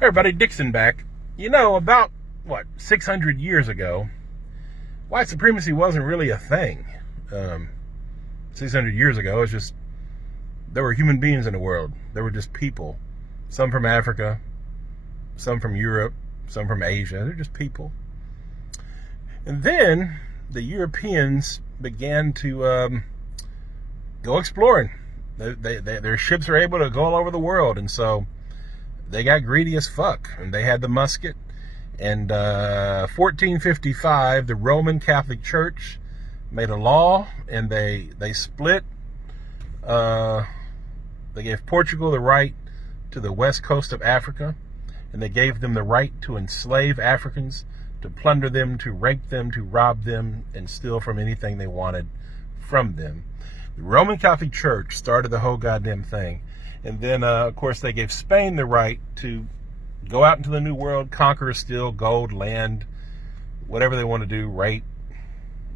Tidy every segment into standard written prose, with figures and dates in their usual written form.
Everybody, Dixon back. You know, about, 600 years ago, white supremacy wasn't really a thing. 600 years ago, it was just, there were human beings in the world. There were just people. Some from Africa, some from Europe, some from Asia. They're just people. And then the Europeans began to go exploring. Their ships are able to go all over the world, and so they got greedy as fuck, and they had the musket. And 1455, the Roman Catholic Church made a law, and they split. They gave Portugal the right to the west coast of Africa, and they gave them the right to enslave Africans, to plunder them, to rape them, to rob them, and steal from anything they wanted from them. The Roman Catholic Church started the whole goddamn thing. And then, of course, they gave Spain the right to go out into the New World, conquer, steal gold, land, whatever they want to do, rape,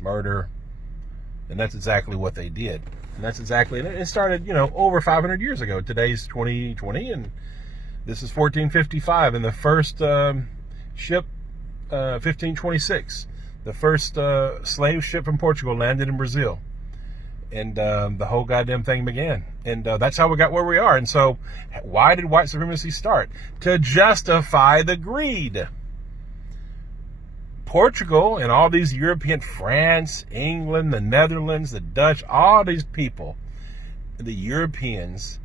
murder. And that's exactly what they did. And that's exactly, it started, over 500 years ago. Today's 2020, and this is 1455. And the first ship, 1526, the first slave ship from Portugal landed in Brazil. And the whole goddamn thing began. And that's how we got where we are. And so, why did white supremacy start? To justify the greed. Portugal and all these European, France, England, the Netherlands, the Dutch, all these people, the Europeans,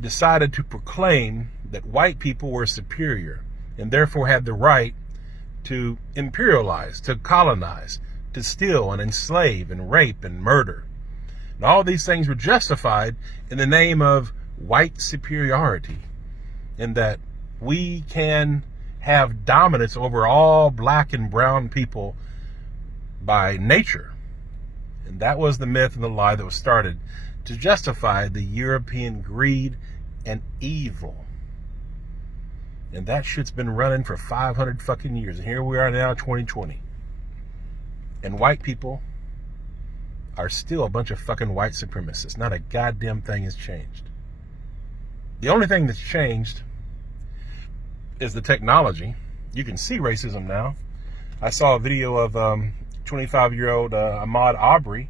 decided to proclaim that white people were superior and therefore had the right to imperialize, to colonize, to steal and enslave and rape and murder. And all these things were justified in the name of white superiority, in that we can have dominance over all black and brown people by nature. And that was the myth and the lie that was started to justify the European greed and evil. And that shit's been running for 500 fucking years. And here we are now, 2020. And white people are still a bunch of fucking white supremacists. Not a goddamn thing has changed. The only thing that's changed is the technology. You can see racism now. I saw a video of 25-year-old Ahmaud Arbery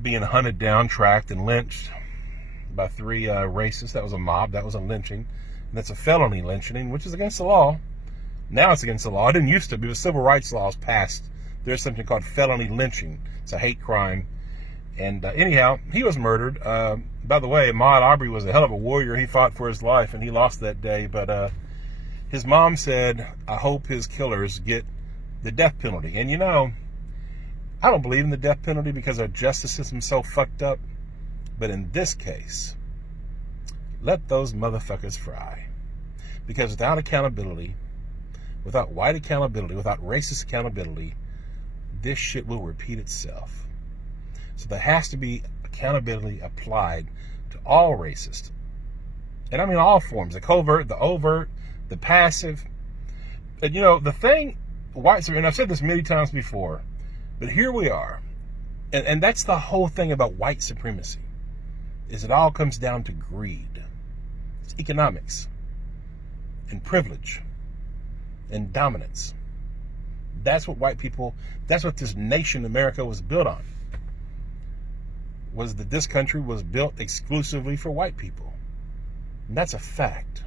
being hunted down, tracked, and lynched by 3 racists. That was a mob. That was a lynching. And that's a felony lynching, which is against the law. Now it's against the law. It didn't used to be. The civil rights laws passed. There's something called felony lynching. It's a hate crime. And anyhow, he was murdered. By the way, Ahmaud Arbery was a hell of a warrior. He fought for his life, and he lost that day. But his mom said, I hope his killers get the death penalty. And I don't believe in the death penalty because our justice system's so fucked up. But in this case, let those motherfuckers fry. Because without accountability, without white accountability, without racist accountability, this shit will repeat itself. So there has to be accountability applied to all racists. And I mean all forms, the covert, the overt, the passive. And the thing, and I've said this many times before, but here we are. And that's the whole thing about white supremacy, is it all comes down to greed. It's economics and privilege and dominance. That's what that's what this nation, America, was built on. Was that this country was built exclusively for white people. And that's a fact.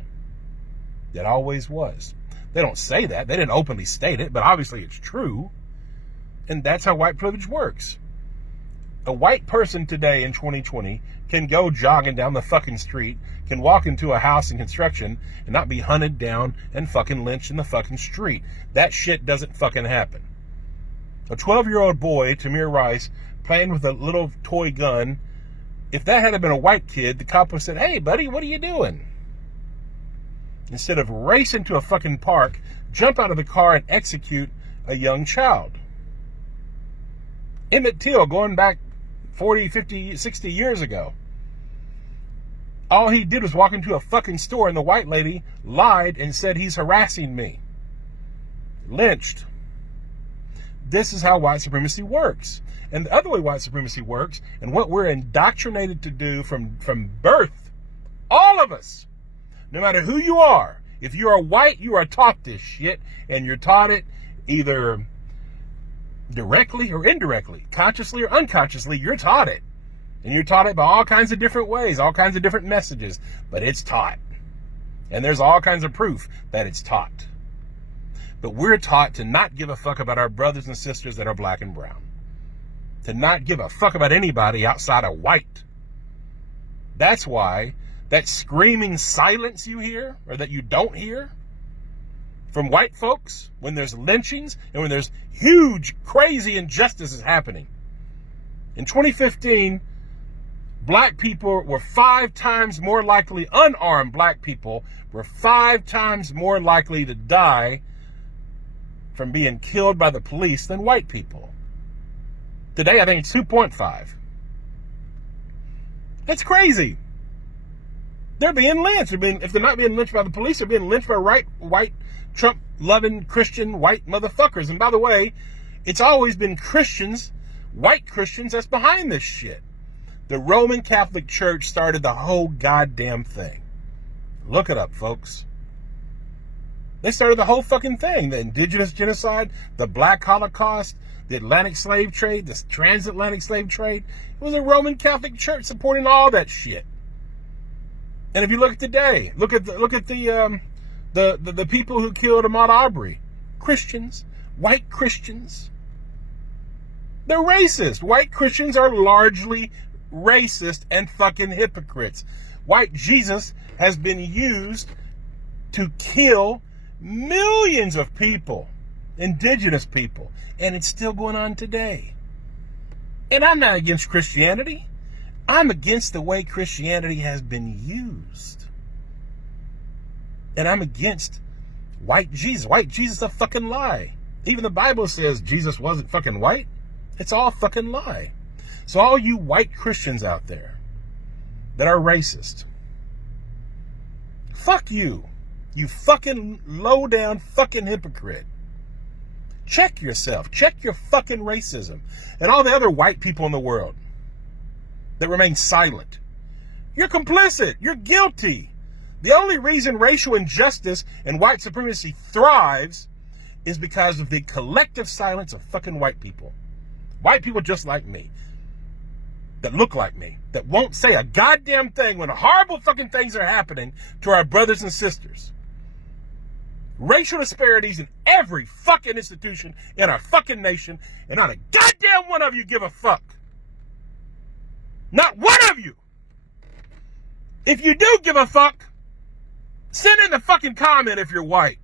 It always was. They don't say that. They didn't openly state it, but obviously it's true. And that's how white privilege works. A white person today in 2020 can go jogging down the fucking street, can walk into a house in construction and not be hunted down and fucking lynched in the fucking street. That shit doesn't fucking happen. A 12-year-old boy, Tamir Rice, playing with a little toy gun, if that had been a white kid, the cop would have said, hey, buddy, what are you doing? Instead of racing to a fucking park, jump out of the car and execute a young child. Emmett Till, going back 40, 50, 60 years ago. All he did was walk into a fucking store and the white lady lied and said he's harassing me. Lynched. This is how white supremacy works. And the other way white supremacy works, and what we're indoctrinated to do from birth, all of us, no matter who you are, If you are white, you are taught this shit, and you're taught it either directly or indirectly, consciously or unconsciously. You're taught it, and you're taught it by all kinds of different ways, all kinds of different messages, but it's taught, and there's all kinds of proof that it's taught. But we're taught to not give a fuck about our brothers and sisters that are black and brown, to not give a fuck about anybody outside of white. That's why that screaming silence you hear, or that you don't hear, from white folks when there's lynchings and when there's huge, crazy injustices happening. In 2015, black people were 5 times more likely, unarmed black people were 5 times more likely to die from being killed by the police than white people. Today, I think it's 2.5. That's crazy. They're being lynched. If they're not being lynched by the police, they're being lynched by white, Trump-loving, Christian, white motherfuckers. And by the way, it's always been Christians, white Christians, that's behind this shit. The Roman Catholic Church started the whole goddamn thing. Look it up, folks. They started the whole fucking thing. The indigenous genocide, the black Holocaust, the Atlantic slave trade, the transatlantic slave trade. It was a Roman Catholic Church supporting all that shit. And if you look at today, look at the people who killed Ahmaud Arbery, Christians, white Christians. They're racist. White Christians are largely racist and fucking hypocrites. White Jesus has been used to kill millions of people, indigenous people, and it's still going on today. And I'm not against Christianity. I'm against the way Christianity has been used. And I'm against white Jesus. White Jesus is a fucking lie. Even the Bible says Jesus wasn't fucking white. It's all a fucking lie. So all you white Christians out there that are racist, fuck you. You fucking low down fucking hypocrite. Check yourself. Check your fucking racism. And all the other white people in the world that remain silent. You're complicit. You're guilty. The only reason racial injustice and white supremacy thrives is because of the collective silence of fucking white people. White people just like me, that look like me, that won't say a goddamn thing when horrible fucking things are happening to our brothers and sisters. Racial disparities in every fucking institution in our fucking nation, and not a goddamn one of you give a fuck. Not one of you. If you do give a fuck, send in the fucking comment if you're white.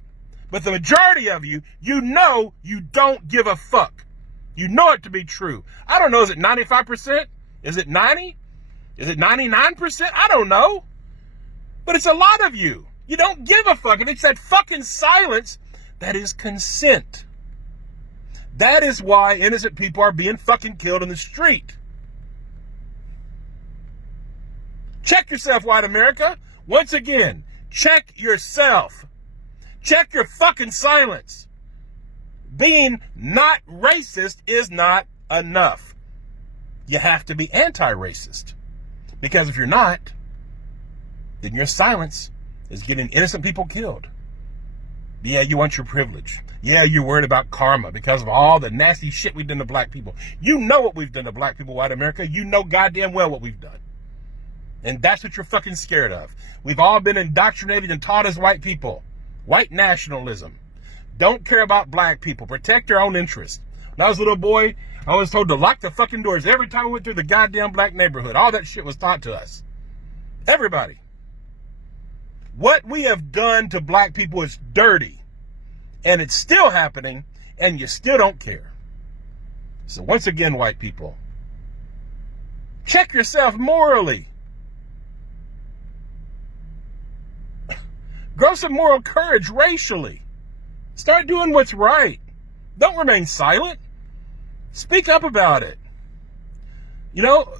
But the majority of you, you know you don't give a fuck. You know it to be true. I don't know, is it 95%? Is it 90? Is it 99%? I don't know. But it's a lot of you. You don't give a fuck. And it's that fucking silence that is consent. That is why innocent people are being fucking killed in the street. Check yourself, white America. Once again, check yourself. Check your fucking silence. Being not racist is not enough. You have to be anti-racist. Because if you're not, then your silence is getting innocent people killed. Yeah, you want your privilege. Yeah, you're worried about karma because of all the nasty shit we've done to black people. You know what we've done to black people, white America. You know goddamn well what we've done. And that's what you're fucking scared of. We've all been indoctrinated and taught as white people. White nationalism. Don't care about black people. Protect your own interests. When I was a little boy, I was told to lock the fucking doors every time we went through the goddamn black neighborhood. All that shit was taught to us. Everybody. What we have done to black people is dirty. And it's still happening, and you still don't care. So once again, white people, check yourself morally. Grow some moral courage racially. Start doing what's right. Don't remain silent. Speak up about it. You know,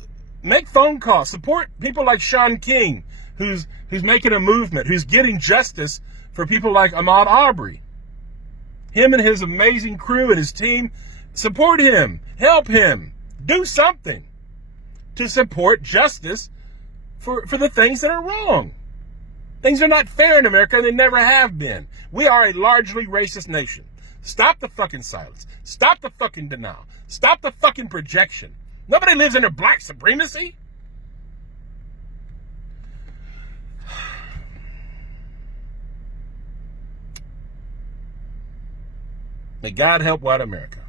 make phone calls. Support people like Shaun King, who's making a movement, who's getting justice for people like Ahmaud Arbery. Him and his amazing crew and his team, support him. Help him. Do something to support justice for the things that are wrong. Things are not fair in America, and they never have been. We are a largely racist nation. Stop the fucking silence. Stop the fucking denial. Stop the fucking projection. Nobody lives under black supremacy. May God help white America.